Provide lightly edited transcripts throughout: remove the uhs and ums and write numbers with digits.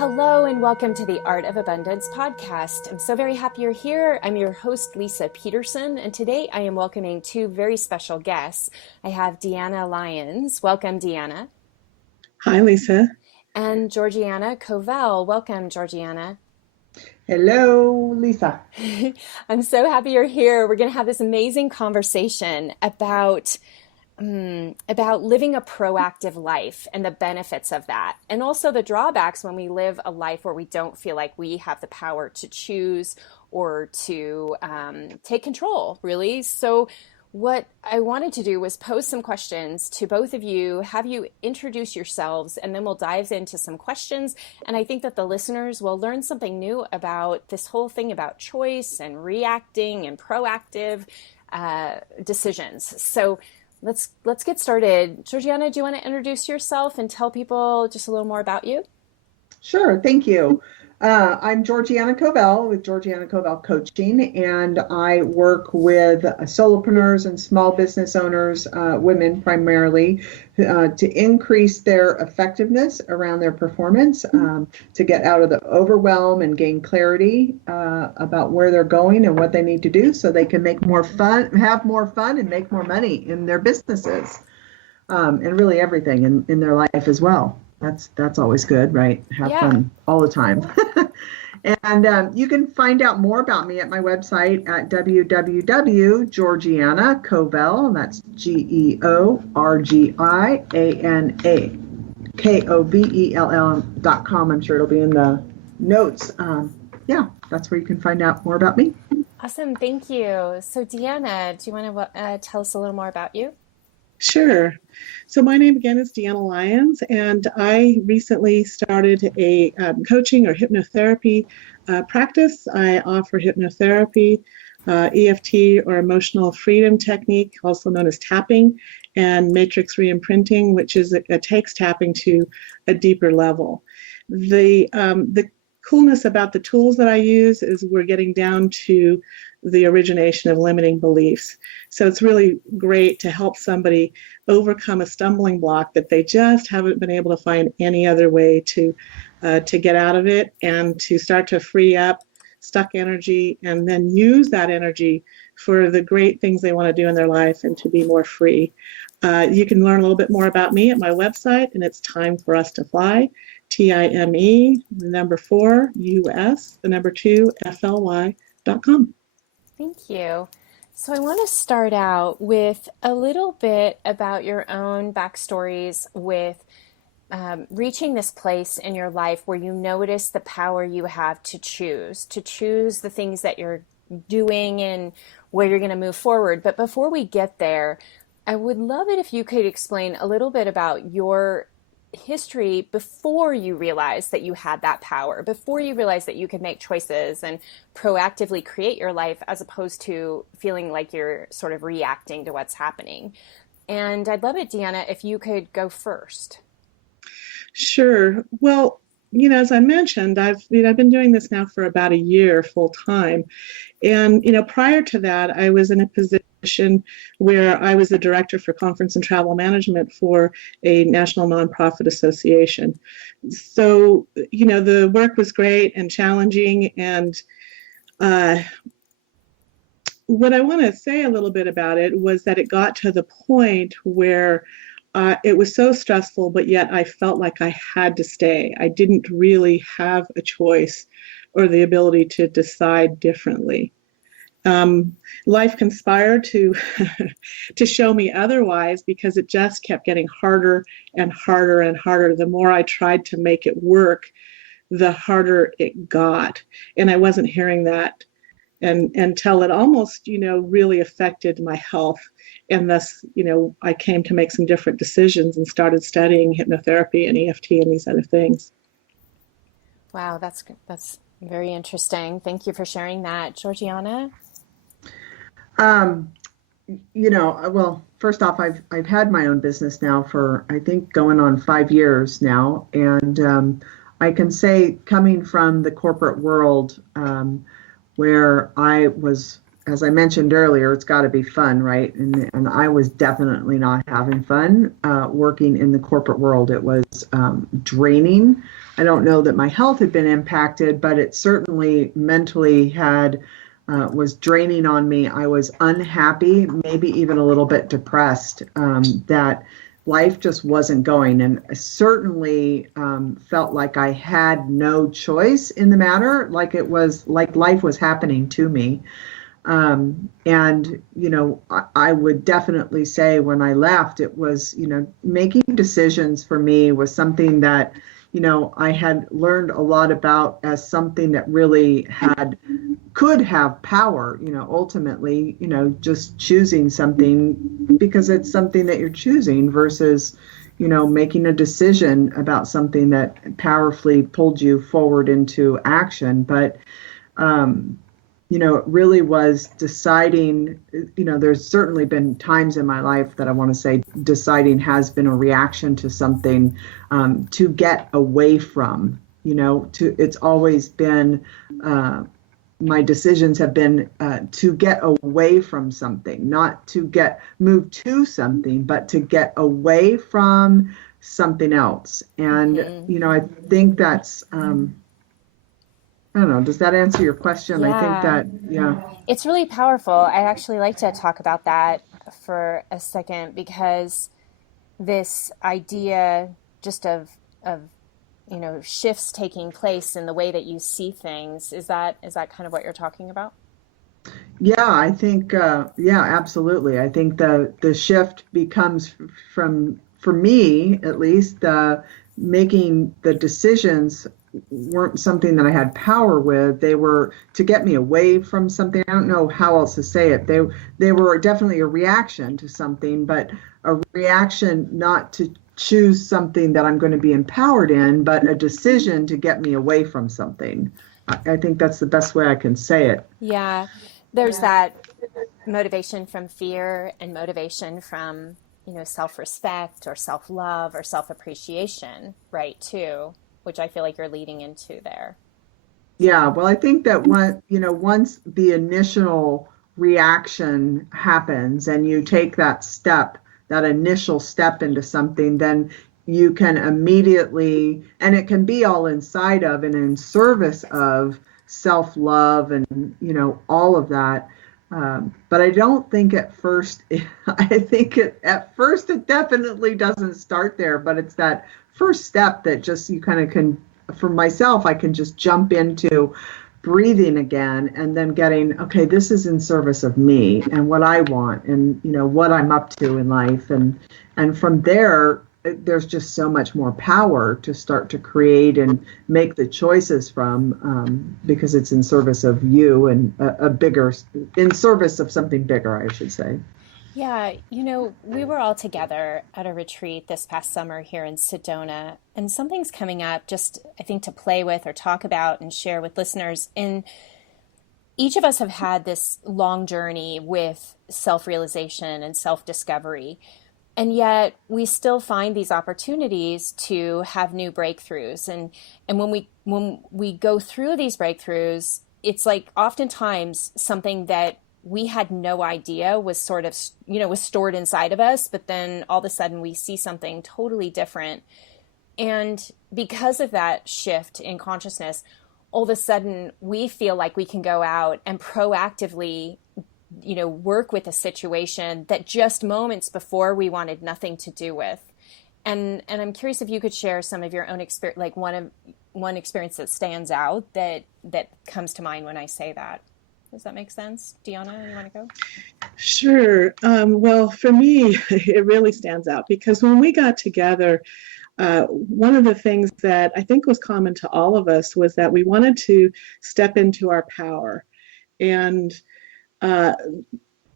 Hello and welcome to the Art of Abundance podcast. I'm so very happy you're here. I'm your host, Leisa Peterson, and today I am welcoming two very special guests. I have Deanna Lyons. Welcome, Deanna. Hi, Lisa. And Georgiana Kovell. Welcome, Georgiana. Hello, Lisa. I'm so happy you're here. We're going to have this amazing conversation about living a proactive life and the benefits of that, and also the drawbacks when we live a life where we don't feel like we have the power to choose or to take control, really. So what I wanted to do was pose some questions to both of you, have you introduce yourselves, and then we'll dive into some questions. And I think that the listeners will learn something new about this whole thing about choice and reacting and proactive decisions. So let's get started. Georgiana, do you want to introduce yourself and tell people just a little more about you? Sure, thank you. I'm Georgiana Kovell with Georgiana Kovell Coaching, and I work with solopreneurs and small business owners, women primarily, to increase their effectiveness around their performance, to get out of the overwhelm and gain clarity about where they're going and what they need to do so they can have more fun and make more money in their businesses, and really everything in their life as well. That's always good, right? Have fun all the time. And you can find out more about me at my website at www.georgianakovell, and that's GeorgianaKovell.com. I'm sure it'll be in the notes. That's where you can find out more about me. Awesome, thank you. So Deanna, do you want to tell us a little more about you? Sure. So my name again is Deanna Lyons, and I recently started a coaching or hypnotherapy practice. I offer hypnotherapy, EFT or emotional freedom technique, also known as tapping, and matrix reimprinting, which is it takes tapping to a deeper level. The coolness about the tools that I use is we're getting down to the origination of limiting beliefs. So it's really great to help somebody overcome a stumbling block that they just haven't been able to find any other way to get out of it, and to start to free up stuck energy and then use that energy for the great things they want to do in their life and to be more free. You can learn a little bit more about me at my website, and it's Time for Us to Fly, TIME, the number 4, US, the number 2, FLY.com. Thank you. So I want to start out with a little bit about your own backstories with reaching this place in your life where you notice the power you have to choose the things that you're doing and where you're going to move forward. But before we get there, I would love it if you could explain a little bit about your history before you realized that you had that power, before you realized that you could make choices and proactively create your life, as opposed to feeling like you're sort of reacting to what's happening. And I'd love it, Deanna, if you could go first. Sure. Well, as I mentioned, I've been doing this now for about a year full time. And, prior to that, I was in a position where I was the director for conference and travel management for a national nonprofit association. So, the work was great and challenging. And what I want to say a little bit about it was that it got to the point where it was so stressful, but yet I felt like I had to stay. I didn't really have a choice or the ability to decide differently. Life conspired to to show me otherwise, because it just kept getting harder and harder and harder. The more I tried to make it work, the harder it got. And I wasn't hearing that until it almost, really affected my health. And thus, I came to make some different decisions and started studying hypnotherapy and EFT and these other things. Wow, that's very interesting. Thank you for sharing that. Georgiana? Well, first off, I've had my own business now for, I think, going on 5 years now. And I can say, coming from the corporate world, where I was as I mentioned earlier, it's got to be fun, right? And I was definitely not having fun working in the corporate world. It was draining. I don't know that my health had been impacted, but it certainly mentally had was draining on me. I was unhappy, maybe even a little bit depressed, that life just wasn't going. And I certainly felt like I had no choice in the matter, like it was like life was happening to me. And, I would definitely say when I left, it was, making decisions for me was something that, I had learned a lot about as something that really could have power, ultimately, just choosing something because it's something that you're choosing versus, making a decision about something that powerfully pulled you forward into action. But, it really was deciding, there's certainly been times in my life that I want to say deciding has been a reaction to something to get away from, it's always been, my decisions have been to get away from something, not to move to something, but to get away from something else. And, I think that's, I don't know, does that answer your question? I think Yeah. that, yeah. It's really powerful. I'd actually like to talk about that for a second because this idea just of shifts taking place in the way that you see things, is that kind of what you're talking about? Yeah, I think, yeah, absolutely. I think the shift becomes for me at least, making the decisions weren't something that I had power with. They were to get me away from something. I don't know how else to say it. They were definitely a reaction to something, but a reaction not to choose something that I'm going to be empowered in, but a decision to get me away from something. I think that's the best way I can say it. Yeah. There's that motivation from fear and motivation from, self-respect or self-love or self-appreciation, right, too, which I feel like you're leading into there. Yeah, well, I think that once the initial reaction happens and you take that step, that initial step into something, then you can immediately, and it can be all inside of and in service of self-love and, all of that. But I don't think at first, I think at first it definitely doesn't start there, but it's that first step that just you kind of can, for myself, I can just jump into breathing again and then getting, okay, this is in service of me and what I want and, what I'm up to in life. And from there, there's just so much more power to start to create and make the choices from, because it's in service of you and in service of something bigger, I should say. Yeah, we were all together at a retreat this past summer here in Sedona, and something's coming up just, I think, to play with or talk about and share with listeners. And each of us have had this long journey with self-realization and self-discovery. And yet we still find these opportunities to have new breakthroughs. And when we go through these breakthroughs, it's like oftentimes something that we had no idea was sort of, was stored inside of us, but then all of a sudden we see something totally different. And because of that shift in consciousness, all of a sudden we feel like we can go out and proactively, work with a situation that just moments before we wanted nothing to do with. And I'm curious if you could share some of your own experience, like one experience that stands out that comes to mind when I say that. Does that make sense? Deanna, you want to go? Sure. Well, for me, it really stands out because when we got together, one of the things that I think was common to all of us was that we wanted to step into our power. And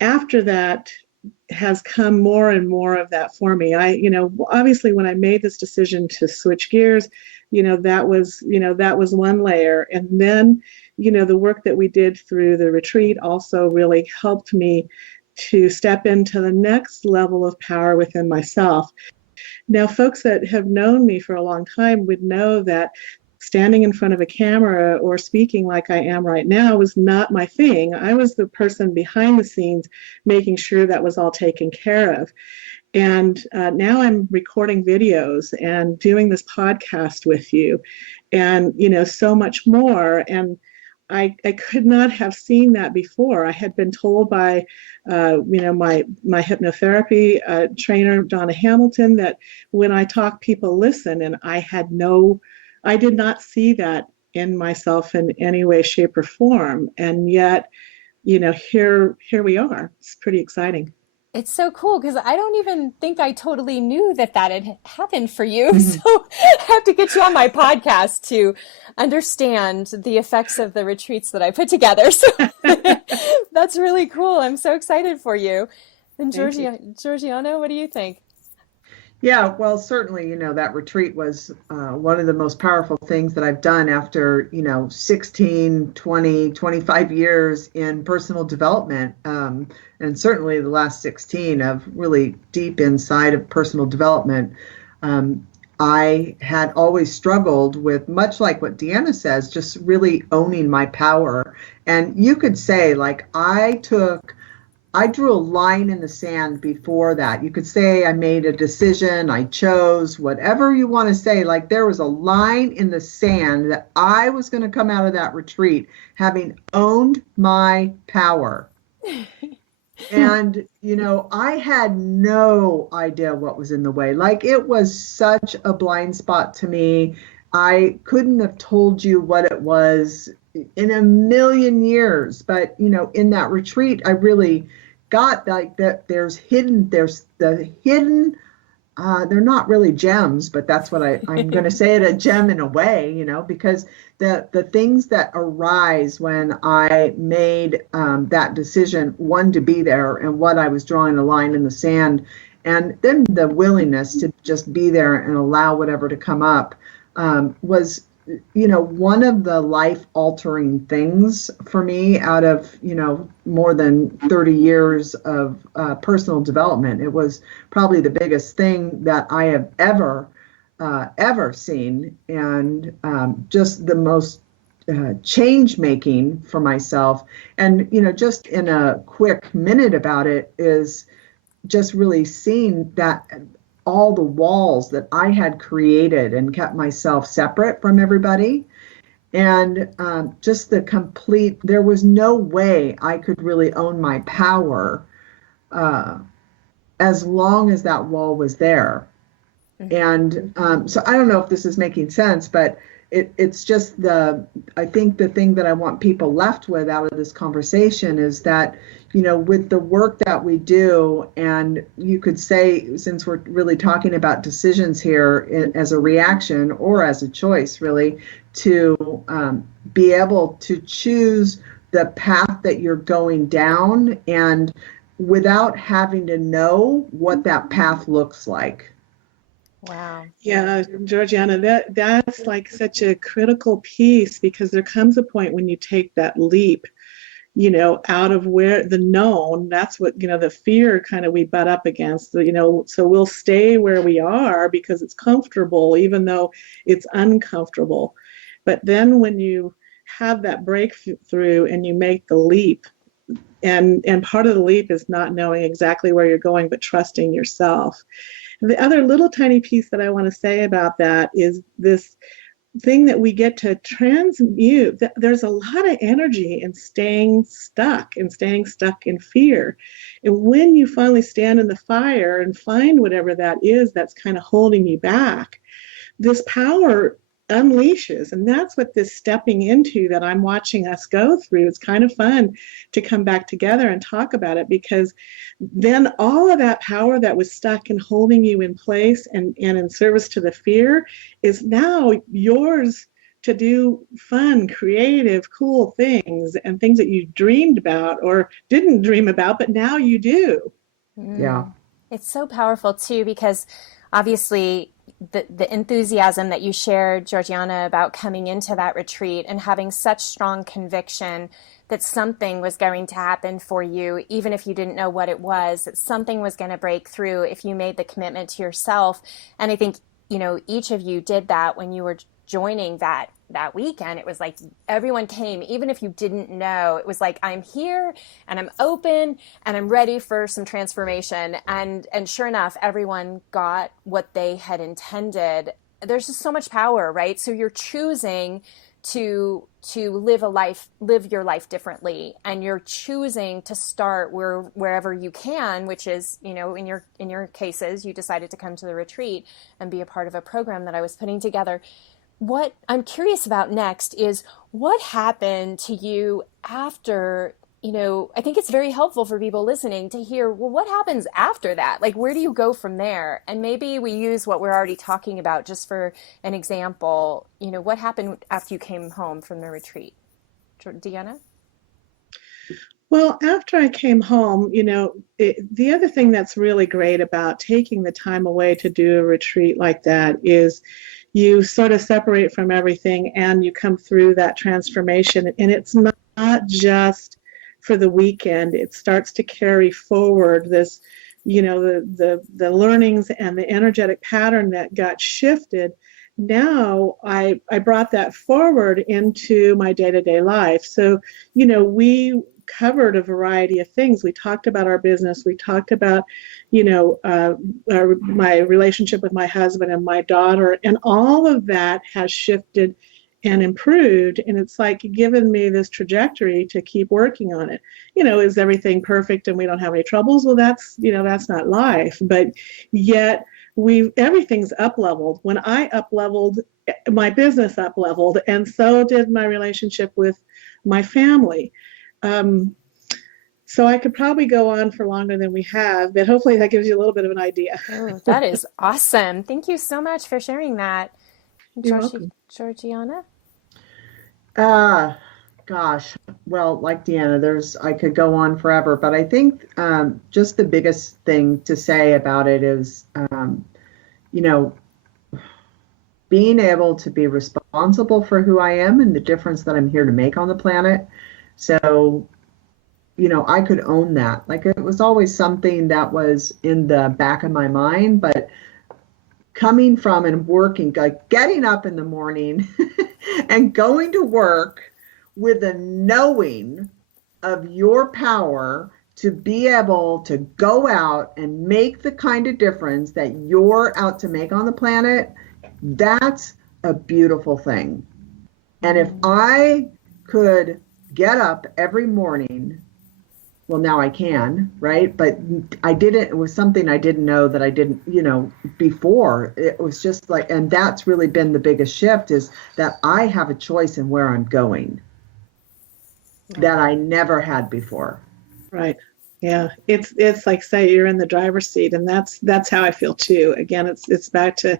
after that has come more and more of that for me. Obviously when I made this decision to switch gears, that was one layer. And then, the work that we did through the retreat also really helped me to step into the next level of power within myself. Now, folks that have known me for a long time would know that standing in front of a camera or speaking like I am right now was not my thing. I was the person behind the scenes making sure that was all taken care of. And now I'm recording videos and doing this podcast with you and, so much more. And I could not have seen that before. I had been told by, my hypnotherapy trainer, Donna Hamilton, that when I talk, people listen. And I did not see that in myself in any way, shape, or form. And yet, here we are. It's pretty exciting. It's so cool because I don't even think I totally knew that had happened for you. Mhm. So I have to get you on my podcast to understand the effects of the retreats that I put together. So that's really cool. I'm so excited for you. And Thank you. Georgiana, what do you think? Yeah, well, certainly, that retreat was one of the most powerful things that I've done after, 16, 20, 25 years in personal development. And certainly the last 16 of really deep inside of personal development. I had always struggled with, much like what Deanna says, just really owning my power. And you could say, like, I drew a line in the sand before that. You could say I made a decision, I chose, whatever you want to say. Like there was a line in the sand that I was going to come out of that retreat having owned my power. And, I had no idea what was in the way. Like it was such a blind spot to me. I couldn't have told you what it was in a million years. But, in that retreat, I really got like that there's the hidden, they're not really gems, but that's what I'm going to say it, a gem in a way, because the things that arise when I made that decision, one, to be there, and what I was drawing a line in the sand, and then the willingness to just be there and allow whatever to come up, was one of the life altering things for me out of, more than 30 years of personal development. It was probably the biggest thing that I have ever seen, and just the most change making for myself. And, just in a quick minute about it is just really seeing that all the walls that I had created and kept myself separate from everybody. And just there was no way I could really own my power as long as that wall was there. And so I don't know if this is making sense, but it's just I think the thing that I want people left with out of this conversation is that, with the work that we do, and you could say, since we're really talking about decisions here as a reaction or as a choice, really, to be able to choose the path that you're going down and without having to know what that path looks like. Wow. Yeah, Georgiana, that's like such a critical piece, because there comes a point when you take that leap, out of where the known, that's what, the fear kind of we butt up against, so we'll stay where we are because it's comfortable, even though it's uncomfortable. But then when you have that breakthrough and you make the leap, and part of the leap is not knowing exactly where you're going, but trusting yourself. The other little tiny piece that I want to say about that is this thing that we get to transmute. There's a lot of energy in staying stuck in fear. And when you finally stand in the fire and find whatever that is that's kind of holding you back, this power unleashes. And that's what this stepping into that I'm watching us go through. It's kind of fun to come back together and talk about it, because then all of that power that was stuck and holding you in place and in service to the fear is now yours to do fun, creative, cool things, and things that you dreamed about or didn't dream about, but now you do. Yeah. It's so powerful too, because obviously the enthusiasm that you shared, Georgiana, about coming into that retreat and having such strong conviction that something was going to happen for you, even if you didn't know what it was, that something was going to break through if you made the commitment to yourself. And I think, each of you did that when you were joining that that weekend, it was like everyone came, even if you didn't know. It was like, I'm here and I'm open and I'm ready for some transformation. And sure enough, everyone got what they had intended. There's just so much power, right? So you're choosing to live your life differently, and you're choosing to start wherever you can, which is, in your cases, you decided to come to the retreat and be a part of a program that I was putting together. What I'm curious about next is what happened to you after. I think it's very helpful for people listening to hear, well, what happens after that? Like, where do you go from there? And maybe we use what we're already talking about just for an example. What happened after you came home from the retreat? Deanna? Well, after I came home, the other thing that's really great about taking the time away to do a retreat like that is you sort of separate from everything and you come through that transformation. And it's not just for the weekend. It starts to carry forward this, the learnings and the energetic pattern that got shifted. Now I brought that forward into my day-to-day life. So, we covered a variety of things. We talked about our business. We talked about, my relationship with my husband and my daughter, and all of that has shifted and improved. And it's like given me this trajectory to keep working on it. Is everything perfect and we don't have any troubles? Well, that's not life. But yet everything's up leveled. When I up leveled, my business up leveled, and so did my relationship with my family. So I could probably go on for longer than we have, but hopefully that gives you a little bit of an idea. Oh, that is awesome. Thank you so much for sharing that. You're welcome. Georgiana? Gosh, well, like Deanna, I could go on forever, but I think just the biggest thing to say about it is, being able to be responsible for who I am and the difference that I'm here to make on the planet. So, I could own that. Like, it was always something that was in the back of my mind, but coming from and working, like getting up in the morning and going to work with a knowing of your power to be able to go out and make the kind of difference that you're out to make on the planet, that's a beautiful thing. And if I could get up every morning, well, now I can, right? But it was something I didn't know that I didn't, before. It was just like, and that's really been the biggest shift, is that I have a choice in where I'm going that I never had before. Right. Yeah. It's like, say, you're in the driver's seat, and that's how I feel too. Again, it's back to,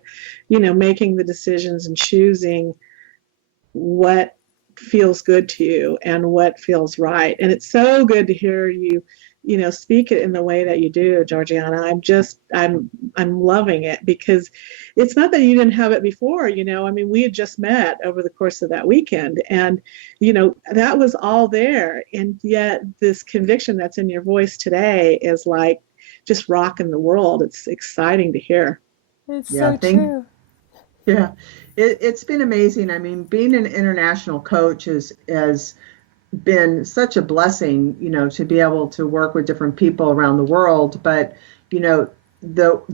making the decisions and choosing what feels good to you and what feels right. And it's so good to hear you, speak it in the way that you do, Georgiana. I'm loving it, because it's not that you didn't have it before, we had just met over the course of that weekend, and, that was all there. And yet this conviction that's in your voice today is like just rocking the world. It's exciting to hear. It's so true. Yeah, it's been amazing. I mean, being an international coach has been such a blessing, to be able to work with different people around the world. But, the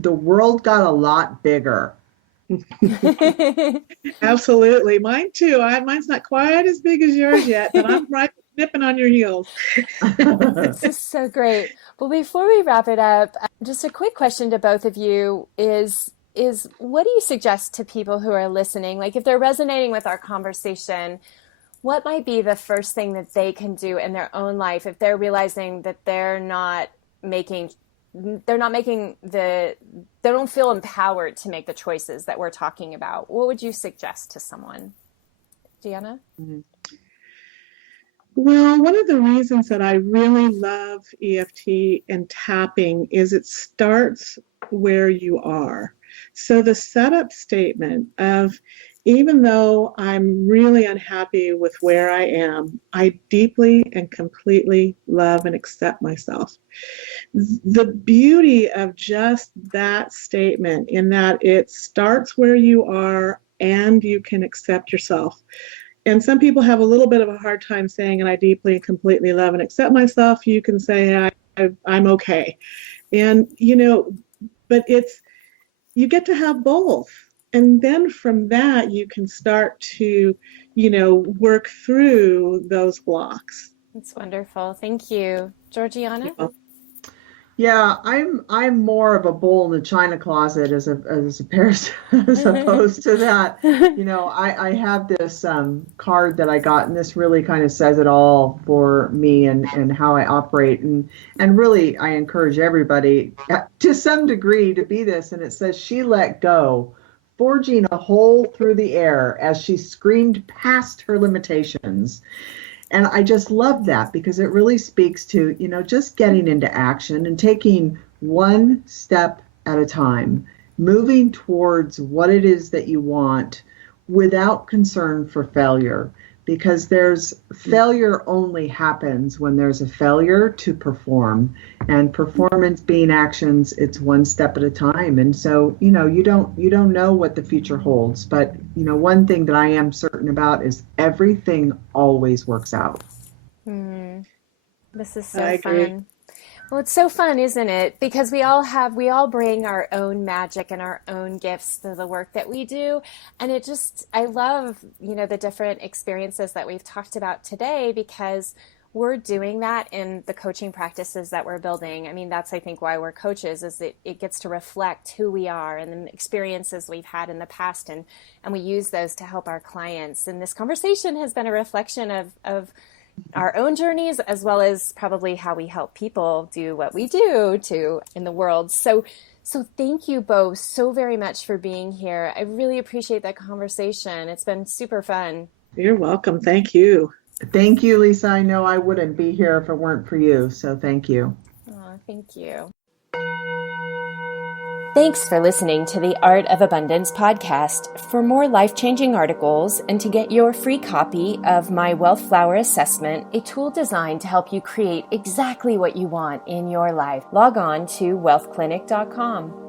world got a lot bigger. Absolutely. Mine too. Mine's not quite as big as yours yet, but I'm right nipping on your heels. This is so great. Well, before we wrap it up, just a quick question to both of you is what do you suggest to people who are listening? Like, if they're resonating with our conversation, what might be the first thing that they can do in their own life if they're realizing that they don't feel empowered to make the choices that we're talking about? What would you suggest to someone? Deanna? Mm-hmm. Well, one of the reasons that I really love EFT and tapping is it starts where you are. So the setup statement of, even though I'm really unhappy with where I am, I deeply and completely love and accept myself. The beauty of just that statement, in that it starts where you are and you can accept yourself. And some people have a little bit of a hard time saying, and I deeply and completely love and accept myself. You can say, I'm okay. And, but you get to have both. And then from that, you can start to, work through those blocks. That's wonderful. Thank you. Georgiana? Yeah, I'm more of a bull in the china closet as opposed to that. I have this card that I got, and this really kind of says it all for me and how I operate. And really, I encourage everybody to some degree to be this. And it says, she let go, forging a hole through the air as she screamed past her limitations. And I just love that because it really speaks to, just getting into action and taking one step at a time, moving towards what it is that you want without concern for failure. Because failure only happens when there's a failure to perform, and performance being actions, it's one step at a time. And so, you don't know what the future holds, but one thing that I am certain about is everything always works out. This is so fun. Well, it's so fun, isn't it? Because we all bring our own magic and our own gifts to the work that we do. And I love, the different experiences that we've talked about today, because we're doing that in the coaching practices that we're building. I mean, that's, I think, why we're coaches, is it gets to reflect who we are and the experiences we've had in the past. And we use those to help our clients. And this conversation has been a reflection of our own journeys, as well as probably how we help people do what we do in the world. So thank you both so very much for being here. I really appreciate that conversation. It's been super fun. You're welcome. Thank you. Thank you, Lisa. I know I wouldn't be here if it weren't for you. So thank you. Oh, thank you. Thanks for listening to the Art of Abundance podcast. For more life-changing articles and to get your free copy of my Wealth Flower Assessment, a tool designed to help you create exactly what you want in your life, log on to wealthclinic.com.